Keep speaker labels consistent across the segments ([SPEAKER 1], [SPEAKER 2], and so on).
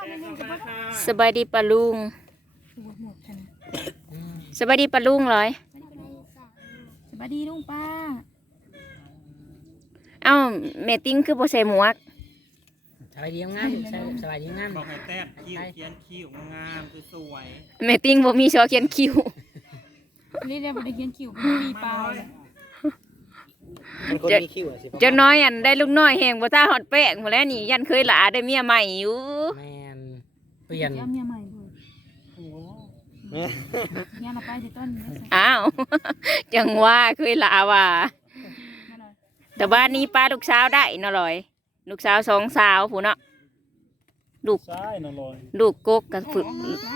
[SPEAKER 1] สบายดีปะลุงสบายดีปะลุงเลย
[SPEAKER 2] สวัสดีลุงป้า
[SPEAKER 1] เอ้าแม่ติ้งคือบ่ใส่หมวก
[SPEAKER 3] สบายดีงามสบายดีงาม
[SPEAKER 4] บอกให้แต้มคิ้วเขียนคิ้วงามคือสวย
[SPEAKER 1] แม่ติ้งบ่มีชอเขียนคิ้ว
[SPEAKER 2] นี่ได้บริเขียนคิวเป็นดีเปล่า
[SPEAKER 3] มันคนมีคิ้วสิ
[SPEAKER 1] เจ้าน้อยอันได้ลูกน้อยแหงบ่ท่าฮอดแป้งหมดแล้วนี่ยันเคยหลาได้เมียใหม่อยู่
[SPEAKER 3] แมนเปลี่ยน
[SPEAKER 2] เมียใหม่ด้วยเนี่ยเราไปที่ต้น
[SPEAKER 1] อ้าว จังว่าเคยหลาว่าแต่บ้านนี้ป้าลูกสาวได้เนาะลอยลูกสาว2 สาวผู้เนาะลูก
[SPEAKER 4] ใช่นลอย
[SPEAKER 1] ลูกกกกับฝึก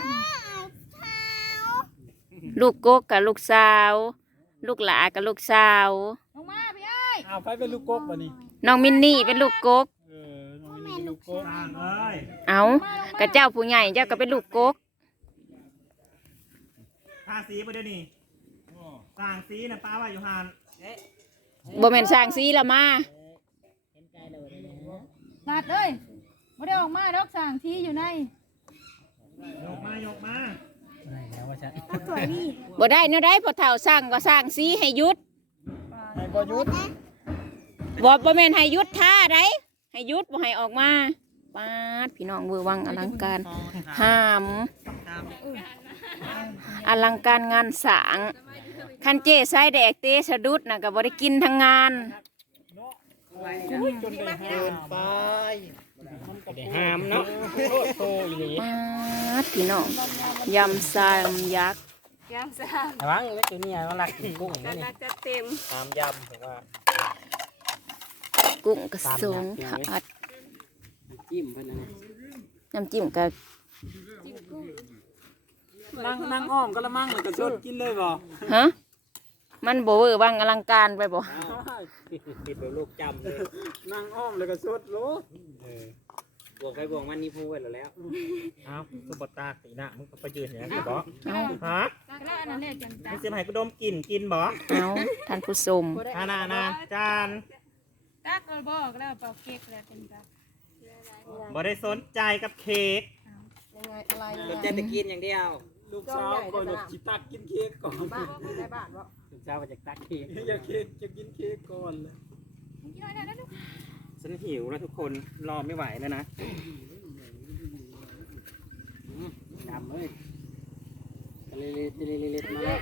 [SPEAKER 1] ลูกกกกับลูกสาว ลูกหลากับลูกสาว
[SPEAKER 2] ลงมาพี่ไอ้
[SPEAKER 4] อ้าวไปเป็นลูกกบวะนี่
[SPEAKER 1] น้องมินนี่เป็นลูกกก
[SPEAKER 4] น้องมีลูกกบต่างเอ้ย
[SPEAKER 1] เอากระเจ้าผู้ใหญ่เจ้าก็เป็นลูกกก
[SPEAKER 4] ทาสีไปเดี๋ยวนี้ต่างสีนะป้าว่าอยู่หาน
[SPEAKER 1] บ่แม่นสร้างสีละมา
[SPEAKER 2] ตัดเลยไม่ได้ออกมาดอกสั่งที่อยู่ใน
[SPEAKER 4] ยกมายกมา
[SPEAKER 3] อะไรแล้วว่าฉัน
[SPEAKER 2] สวยนี่
[SPEAKER 1] บ่ได้เนาะได้พอเฒ่าสร้างก็สร้างสีให้หยุด
[SPEAKER 4] ให้บยุทธ
[SPEAKER 1] บ่แม่นให้หยุดท่าได้ให้หยุดบ่ให้ออกมาปาดพี่น้องเวอร์วังอลังการห้ามอลังการงานสร้างคันเจ้ใส่แดกเตสะดุดน่ะก็บ่ได้กินทั้งงาน
[SPEAKER 4] จนได้ห้ามไป
[SPEAKER 3] เดี๋ยวห้ามเนาะโตอีหลี
[SPEAKER 1] ปาดพี่น้องยำซามยักษ์
[SPEAKER 3] ระวังเล็กตัวนี้มันรักกินกุ้งนี่
[SPEAKER 4] ตามยำผมว่า
[SPEAKER 1] กุ้งกระสงผัด
[SPEAKER 3] จิ้มเพิ่นนะ
[SPEAKER 1] น้ำจิ้มกับ
[SPEAKER 4] นั่งอ้อมก็ละมั่งเลยกระชดกินเลยบ่
[SPEAKER 1] ฮะมันบ่เวอร์วังอลังการไปบ่
[SPEAKER 3] ติดแบบลูกจำเลย
[SPEAKER 4] นั่งอ้อมเลยกระชดโล
[SPEAKER 3] บวกไปบวกมันนี่พูดไว้แล้ว
[SPEAKER 4] เอ้าก็บตาสีหน้ามึงก็ไปยืนอย่างนี้บ่
[SPEAKER 1] เอา
[SPEAKER 4] ฮะ
[SPEAKER 2] แล้วอันนั้นเนี่ยจังตา
[SPEAKER 4] มึงจะให้กูดมกลิ่นกินบ่
[SPEAKER 1] เอาท่านผู้ชม
[SPEAKER 4] นาจาน
[SPEAKER 2] ตาก็บอกแล้วเป่าเค้กแล้วเป็นตา
[SPEAKER 4] บ่ได้สนใจกับเค้ก
[SPEAKER 3] สนใจจะกินอย่างเดียว
[SPEAKER 4] ลูกสาวก่อนจิตักกินเค้กก่อน
[SPEAKER 3] ลูกสาวมาจากตักเค้ก
[SPEAKER 4] อยากเค้กจะกินเค้กก่อนเลยฉันหิวแล้วทุกคนรอไม่ไหวแล้วนะ
[SPEAKER 3] ดำเลยเล็ดมาแล้ว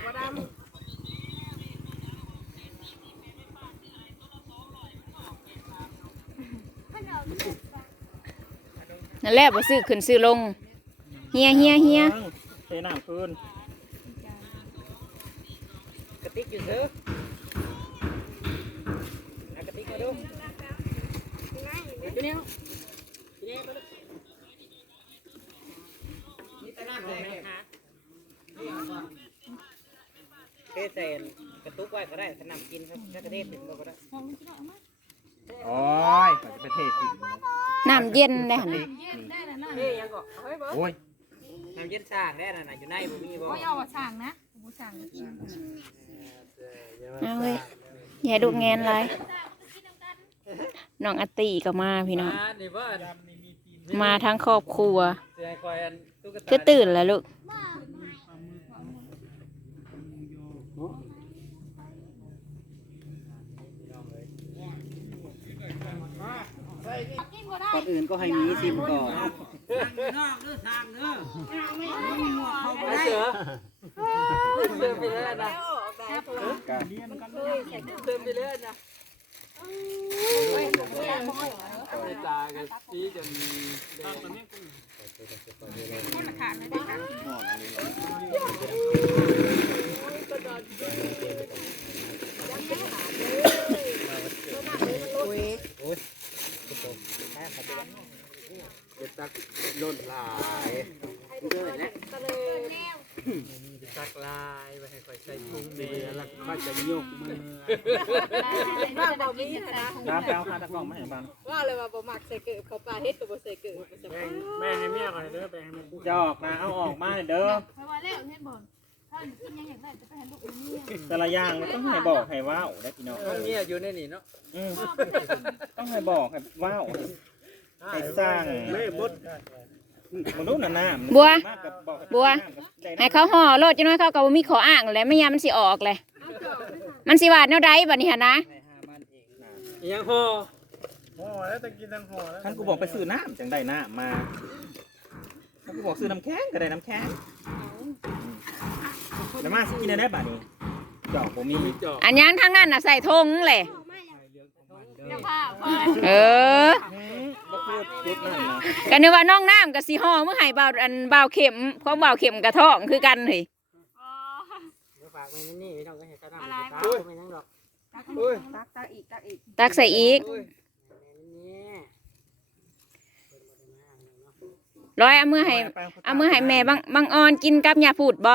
[SPEAKER 1] นั่นแหละบ่ซื้อขึ้นซื้อลงเฮีย
[SPEAKER 4] เทน้ำคืน
[SPEAKER 3] กระติกอยู่เถอะกระติกมาดูอยู่นี่นี่ตะน้ำเลยนะคะเทใส่กระตุกไว้ก็ได้ขนำกินครับถ้ากระเทศถึงก็ได้
[SPEAKER 4] โอ้ยจะไปเทกิน
[SPEAKER 1] น้ำเย็นได้หั่น
[SPEAKER 3] เฮ้ยยังก็เฮ้ยบ่
[SPEAKER 4] โอ้ย
[SPEAKER 3] น้ำเย็นสร้างได้น่ะอยู่ในบ่มีบ่
[SPEAKER 2] โอ้ยเอาสั่งนะผมสั่ง
[SPEAKER 1] เอาเว้ยอย่าดูแงนหลายน้องอาตีก็มาพี่น้อง
[SPEAKER 3] นี่บ่
[SPEAKER 1] มาทั้งครอบครัว
[SPEAKER 3] เสือคอยอันตุ๊กตา
[SPEAKER 1] คือตื่นแล้วลูก
[SPEAKER 3] ก่อนอื่นก็ให้มีซิมก่อนเสือไปเลยนะเสือไปเลยนะตากันซีจนจะตักล่นลายเรื่อยๆนะตักลายไปให้คอยใส่ถุงเดียวแล้วก็จะยกมือ
[SPEAKER 5] ว่าบ่มีนะ
[SPEAKER 4] น้ำแป้วค่ะตะกล่องไม่เห็นบ้าง
[SPEAKER 5] ว่าเลยว่าบ่มักใส่เกลือเขาปลาเฮ็ดก็บ่ใส่เกลือจะ
[SPEAKER 4] แม่ให้เมียก่อนเด้อแม่ให้เมียจอกนะเอาออกมาเด้อ
[SPEAKER 2] เพราะว่าแล้วเห็นบ่ถ้ากินยังอยากได้จะไปหาลูกนี่
[SPEAKER 4] แต่ละอย่างมันต้องให้บอกให้ว้าวได้พี่น้อง
[SPEAKER 3] เมียอยู่ในนี่เนาะ
[SPEAKER 4] ต้องให้บอกให้ว้าวให้สร้าง
[SPEAKER 3] ไม่มด
[SPEAKER 4] มนุษย์น่ะน้ำ
[SPEAKER 1] บัว
[SPEAKER 4] มากกับบอกกับ
[SPEAKER 1] บัว
[SPEAKER 4] น้ำกับได้
[SPEAKER 1] ให้
[SPEAKER 4] น้ำ
[SPEAKER 1] เขาห่อโลดจังน้อยเขาก็บ่มีขออ้างแหล้วไม่ยามมันสิออกเลยมันสิว่าแนวใดบัดนี้หั่นนะ
[SPEAKER 3] ยังพอ
[SPEAKER 4] ท่านกูบอกไปซื้อน้ำจังได้น้ำมาท่านกูบอกซื้อน้ำแข็งก็ได้น้ำแข็งแล้วมาสิกินได้บัดนี้จอกผมมี
[SPEAKER 3] จอก
[SPEAKER 1] อันยังทางนั้นน่ะใส่ธงแหละ
[SPEAKER 2] เจ้าภาพพอ
[SPEAKER 1] เออ
[SPEAKER 4] บ่พูดจุดนั่นนะ
[SPEAKER 1] ก็นึกว่าน้องน้ำกับสีห่อเมื่อให้บ่าวอันบ่าวเข็มของบ่าวเข็มกระท้องคือกันเฮ้ย
[SPEAKER 2] อ๋อ
[SPEAKER 3] ฝากไว้นี่ไม่ต้องก็เห็นกระดาษ
[SPEAKER 2] อะไร
[SPEAKER 3] ไม่นั่งหรอก
[SPEAKER 2] ตักอีก
[SPEAKER 1] ตักใส่อีก ร้อยเอามือให้แม่บางออนกินกับยาพูดบ่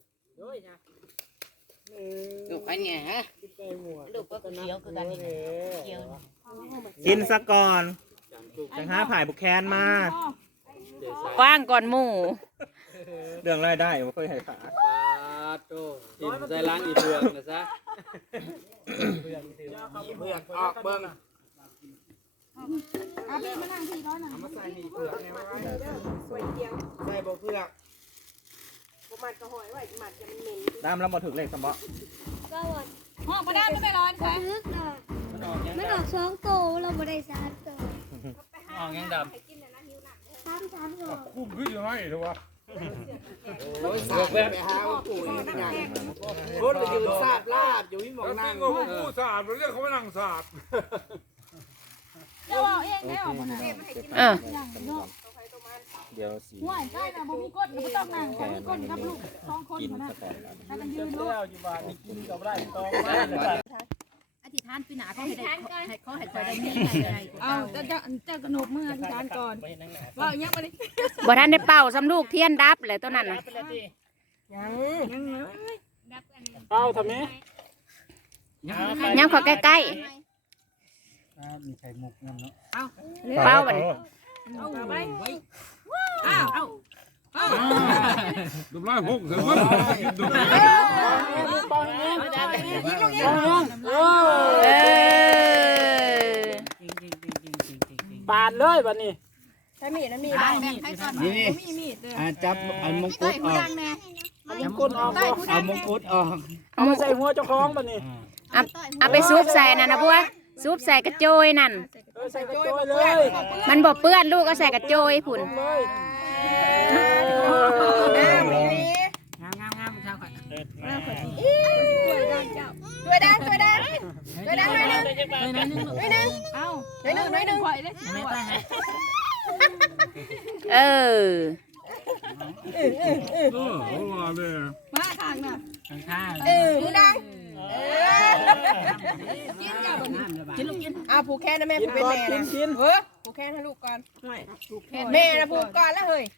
[SPEAKER 3] ลูกไปเนี่ยฮะลูกก็เคี้ยวคือกันนี่เคี้ยว
[SPEAKER 4] กินซะก่อนจังหาผ่ายบุกแคนมา
[SPEAKER 1] ว่างก่อนหมู่
[SPEAKER 4] เรื่องรายได้บ่เคยให้ขา
[SPEAKER 3] ปาโต้กินใจล้างอีเปลือกนะซะเปลือกออกเบิ้ง
[SPEAKER 2] เอาพี่มานั่งที่ร้อนน่ะ
[SPEAKER 3] มาใส่มีเปลือกไงวะใส่บ่เปลือก
[SPEAKER 4] ตามแล้วบ่ถึงเลขสมบ่
[SPEAKER 2] ห้องมาด้านไม่ไปร้อนใช่
[SPEAKER 6] ลึกหน่อยมันออกสองโตเราไม่ได้สามโต
[SPEAKER 3] ออกยังดำ
[SPEAKER 6] สามโต
[SPEAKER 3] โอ้ยสาบแบบหาปู่นี่มันยังคนไปยืนสาบลาบอยู่ที่หมองนั่ง
[SPEAKER 7] ผู้สาดเรียกเขาว่านั่งสาด
[SPEAKER 2] เจ้าเอาเองได้ออกมาหน่อย
[SPEAKER 1] เออ
[SPEAKER 4] เดี๋ยวสิ
[SPEAKER 2] ห่วยใช่นะบ่มีก้นบ่ต้องนั่งบ่มีก้นกับลูกสองคน
[SPEAKER 4] กิน
[SPEAKER 2] นะ
[SPEAKER 4] ซะก่อน
[SPEAKER 2] ถ้ามันยืนลูก
[SPEAKER 3] อยู่บ้านนี่กินกับไรตอง
[SPEAKER 5] อธิษฐานปีหน้าเขาให้ได้เขาให้คอยได้มีอะไร
[SPEAKER 2] เอาเจ้ากระหนกมืออธิษฐานก่อนว่ายังบ่ได้
[SPEAKER 1] บ่ทันได้เป่าสำลูกเทียนดับเลยตัวนั้นน่ะ
[SPEAKER 3] เป้าทำไม
[SPEAKER 1] ยังขอใกล้
[SPEAKER 3] มีไข่มุกนั่นเนาะ
[SPEAKER 1] ๆเป่าบัดนี้
[SPEAKER 2] เอาไปอ้าวเอา
[SPEAKER 7] ดูไล่พกเสร็จมั้งดู
[SPEAKER 1] เออ
[SPEAKER 3] ปาดเลยบัดนี้
[SPEAKER 2] ใช้มีดนะมีดบ้างให้ก่อนมีมีดเลย
[SPEAKER 3] จับอันมงกุฎออก
[SPEAKER 2] แน่
[SPEAKER 3] เอามงกุฎออกเอามงกุฎออกเอามาใส่หัวเจ้าของบัดนี้
[SPEAKER 1] เอาไปซุปใส่นั่นนะบัวซุปใส่กระโจยนั่น
[SPEAKER 3] ใส่กระโจยเลย
[SPEAKER 1] มันบ่เปื้อนลูกเอาใส่กระโจยพุ่น
[SPEAKER 3] งามเช้าค่ะ
[SPEAKER 2] ด้วยดังหน่อยนึงเอาหน่อยนึงข่อยเลย
[SPEAKER 1] เออ
[SPEAKER 7] มาเลย
[SPEAKER 2] มาทางน่ะ
[SPEAKER 3] ข้าง
[SPEAKER 2] ดูดังกินอย่าบ่กินลูกกินเอาผูกแขนนะแม่ผูกเป็นแม่นะเฮ้ยผูกแขนให้ลูกก่อนแม่นะผูกก่อนแล้วเฮ้ย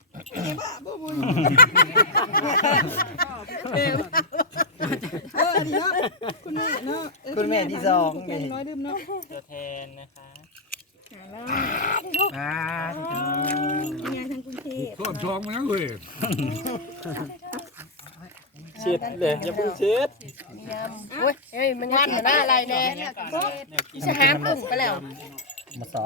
[SPEAKER 3] คุณแม่ที่สอง
[SPEAKER 2] น้อยดื่มเนาะ
[SPEAKER 3] ตัวแทนนะคะ
[SPEAKER 2] งานทางกรุงเทพ
[SPEAKER 7] ทอดช่องมันยังเลย
[SPEAKER 3] เช็ดเลยอย่าเพิ่งเช็ด
[SPEAKER 2] โอ้ยเฮ้ยมันงานหน้าอะไรแน่จะหามกุ้งไปแล้ว
[SPEAKER 3] มาสอ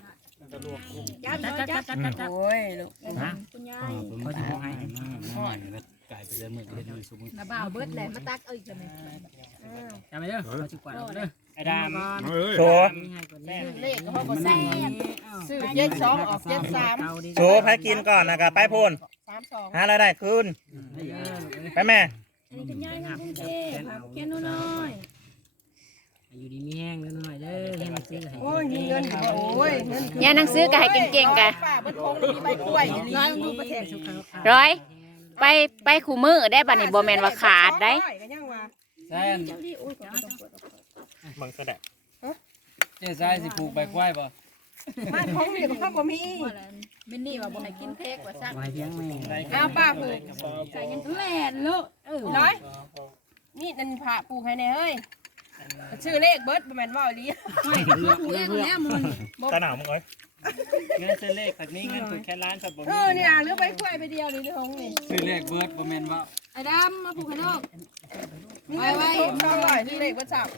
[SPEAKER 2] โอ้ยลูก
[SPEAKER 3] คุณยายเขาจะให้กลายเป็นเรื่องมือเล่นมือสูง
[SPEAKER 5] น้าบ่าวเบิดแหละมาตักเอาอีกจังได๋
[SPEAKER 3] จำไปเด้อเขาจะกวาดเด้อไอ้ดาม
[SPEAKER 7] เฮ้ย
[SPEAKER 4] โชว์
[SPEAKER 2] เลขเขาบอกแซ่ซื้อ72ออก73
[SPEAKER 4] โชว์ให้กินก่อนนะครับไปพูน
[SPEAKER 2] 32
[SPEAKER 4] หารายได้คืนไปแม่
[SPEAKER 2] แค่น้อย
[SPEAKER 3] อยู่ดีมีแห้งนิดหน่อยเด้อให้มันซื้อให้
[SPEAKER 2] โอ้ยมีเงินโอ้ยเงิน
[SPEAKER 1] ยาหนังสือก็ให้เก่งๆกะ
[SPEAKER 2] ป้าบนทงมีใบกล้วยน้อยมึงดูประเทศ
[SPEAKER 1] ร้อยไปขู่มือได้บัดนี้บ่แม่นว่าขาดได้
[SPEAKER 2] ก็ยังว่า
[SPEAKER 3] แซน
[SPEAKER 4] บังแสดง
[SPEAKER 3] เจ๊ซ้ายสิปลูกใบควายป่ะ
[SPEAKER 2] บ้านของมีก็บ่มี
[SPEAKER 5] มินนี่ว่าบ่ให้กินเค้กว่าซัก
[SPEAKER 3] ไว้เพียงแม่
[SPEAKER 2] เอาป้าปลูก
[SPEAKER 5] ใส่ยังแล่นลูก
[SPEAKER 2] น้อยนี่นั่นพระปลูกให้แน่เฮ้ยชื่อเลขเบิร์ดประมาณว่าอีหลี
[SPEAKER 5] เลี้ยงแล้วมึง
[SPEAKER 4] ตาหนาวมึงเอ้ย
[SPEAKER 3] เงินซื้อเลขแบบนี้เงินถูกแค่ล้านสับบ่
[SPEAKER 2] นี่นะเลือกใบกล้วยไปเดียวนี่ในท้องนี่
[SPEAKER 3] ซื้อเลขเบิร์ดบ่แม่นว่า
[SPEAKER 5] ไอ้ดำมาปลูกให้ลูก
[SPEAKER 2] มีเงินไปทุกสองร้อยนี่เลขเบิร์ดจับ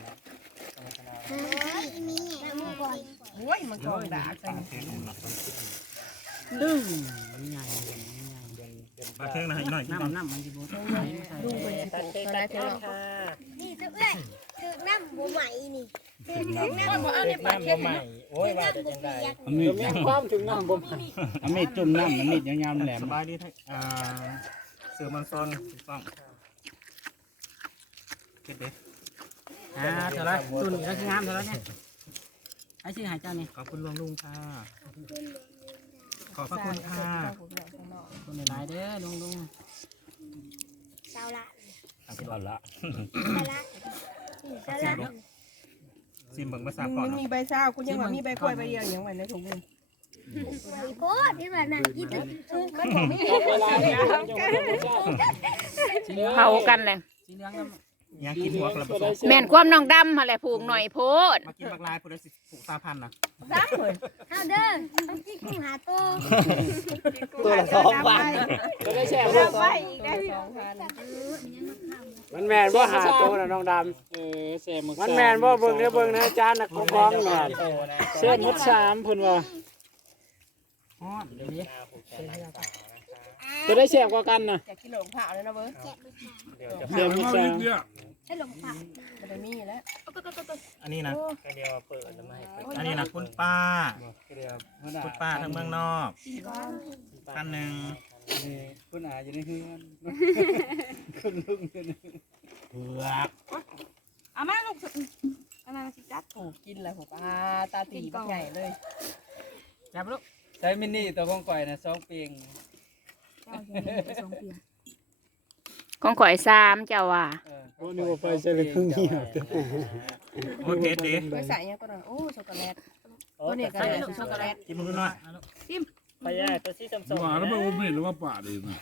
[SPEAKER 6] มีน้ำก่อน
[SPEAKER 2] โอ้ยมันกองด่าใส่
[SPEAKER 3] ดึงใหญ่
[SPEAKER 4] ปลาเค็งนะอีกหน่อยกินก่อน
[SPEAKER 2] ดูเป็นสิบตัวได้เท่าไหร่
[SPEAKER 6] นี่ตัวเอ้ยถือน้ำบัวใหม่นี่ถือน้ำ
[SPEAKER 2] บ่เอาในปากเค็ม
[SPEAKER 6] โอ้ยว่าจะยังไง
[SPEAKER 3] มีความถึงน้ำบ่อมีดจุ่มน้ำมีดยาวๆแหลม
[SPEAKER 4] สบายดีเสือมันซนถูกต้องเก็บเด้
[SPEAKER 3] เท่าไรตุนแล้วคืองามเท่าไรเนี่ยไอ้ชื่อหายเจ้านี่
[SPEAKER 4] ขอบคุณลุงค่ะขอบพระคุณค่ะ
[SPEAKER 3] คนในหลายเด้อลุง
[SPEAKER 6] เศร้าละ
[SPEAKER 4] กินหลอดละ
[SPEAKER 6] เศร้าละ
[SPEAKER 4] ซิมเบิ่งภาษา
[SPEAKER 2] มึง
[SPEAKER 4] ก่อน
[SPEAKER 2] มีใบซ่ากูยังว่ามีใบกล้วยใบเดียวยังไว้ในถุงมึง
[SPEAKER 6] โคตรที่ว่านั่งกินมันบ่มี
[SPEAKER 1] เผากันเลย
[SPEAKER 3] สีเหลือง
[SPEAKER 4] ยังกินหัวกระปุก
[SPEAKER 1] แม่นความน้องดำมาแหละผูกหน่อยโพด
[SPEAKER 4] มากินบักลายพูดได้สิผูก3,000นะ
[SPEAKER 2] ซ้ำเลย
[SPEAKER 6] เอาเด้อต้องกินกุ้งหาโต
[SPEAKER 2] ตัวละ2,000
[SPEAKER 3] ก็ได้แช่
[SPEAKER 2] เอาไปอีกได้2,000
[SPEAKER 3] มันแมนว่าหาโตนะน้องดำมันแมนว่าเบิ่งเนี่ยเบิ่งนะอาจารย์นะของกองหน่อยเส้นมด3พุ่นว่าจะได้แซ่บกว่ากันนะ
[SPEAKER 2] อยากกินหลงผ่าเลยนะเว้ย
[SPEAKER 3] เดี๋ยวมี
[SPEAKER 7] เนี่ย
[SPEAKER 6] ให้หลงผัก
[SPEAKER 2] มันได้มีแล้ว
[SPEAKER 4] อันนี้นะอันนี้นะคุณป้าคุณป้าทางเมืองนอกท่านหนึ่ง
[SPEAKER 3] คุณอาอยู่ในเฮือนคุณลุงอยู่ใน
[SPEAKER 4] เผือก
[SPEAKER 2] เอามาลูกอันนั้นสิจัดถูกกินแล้วผมตาตีบักใหญ่เลย
[SPEAKER 3] จับลูกใช้มินิตัวกองก่อยนะ2ปีง
[SPEAKER 1] ของข่อย3เจ้าว่า
[SPEAKER 3] โอ้นี่ว่าไปใช่เลยครึ่งเหี่ยว
[SPEAKER 4] โอ้ยเพชรดิ
[SPEAKER 2] ไม่ใส่ยังตัวนั้นโอ้ช็อกโกแลตตัวนี้ก็ได้ช็อกโกแลต
[SPEAKER 4] กินมือหน่อย
[SPEAKER 3] ไปย่าตัวซีซ้ำ
[SPEAKER 7] หวานแล้วมันอมเห็นหรือว่าป่าดีนะ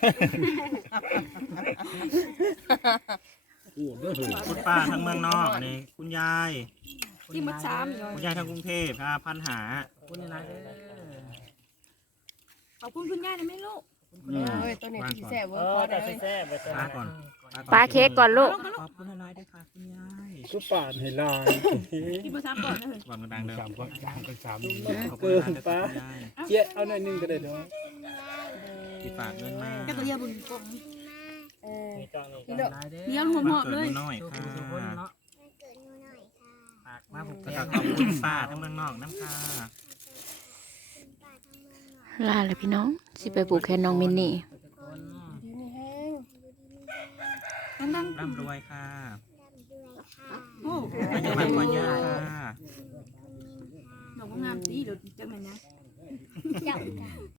[SPEAKER 7] โอ้ได้เหรอ
[SPEAKER 4] คุณป้าทางเมืองนอกอันนี้คุณยาย
[SPEAKER 2] ที่มัดซ้ำ
[SPEAKER 4] คุณยายทางกรุงเทพค่ะพันหา
[SPEAKER 3] คุณอะไรเด้อ
[SPEAKER 2] ขอบคุณคุณย่านะแม่ลูกเฮ้ยตัวนี้ที่แซ่บเวอร์พอได้เลย
[SPEAKER 4] ป้าก่อน
[SPEAKER 1] ปลาเค้กก่อนลูก
[SPEAKER 4] ขอบคุณอะไรด้วยค่ะคุณยาย
[SPEAKER 3] กูปาดให้ลาย
[SPEAKER 2] ที่มาซ้ำก่อนนะเฮ้ย
[SPEAKER 4] หวังดังๆเด้อ
[SPEAKER 7] 3 ก็ย่างไป3
[SPEAKER 4] ขอบคุณอะไรด้วยค่ะคุณยาย
[SPEAKER 3] เจี๊ยเอาหน่อยนึงก็ได้เด้อ
[SPEAKER 4] ที่ฝากเงินมา
[SPEAKER 2] แค่ตัวเดียวบุญกงนี่เด้อ
[SPEAKER 3] เลี้ยง
[SPEAKER 4] วันเกิดน้อยค่ะ
[SPEAKER 3] มาผูก
[SPEAKER 4] แล้วก็ขอบคุณป้าทางเมืองนอกน้ำค่ะ
[SPEAKER 1] ลาเลยพี่น้องสิไปปลูกแคนน้องมินนี่
[SPEAKER 2] ดีนี่แห้ง
[SPEAKER 4] ร่ำรวยค่ะอายุมันกว่าเยอะค่ะ
[SPEAKER 2] ดอกงามสีเดี๋ยวจังไหนนะ
[SPEAKER 6] เจ้า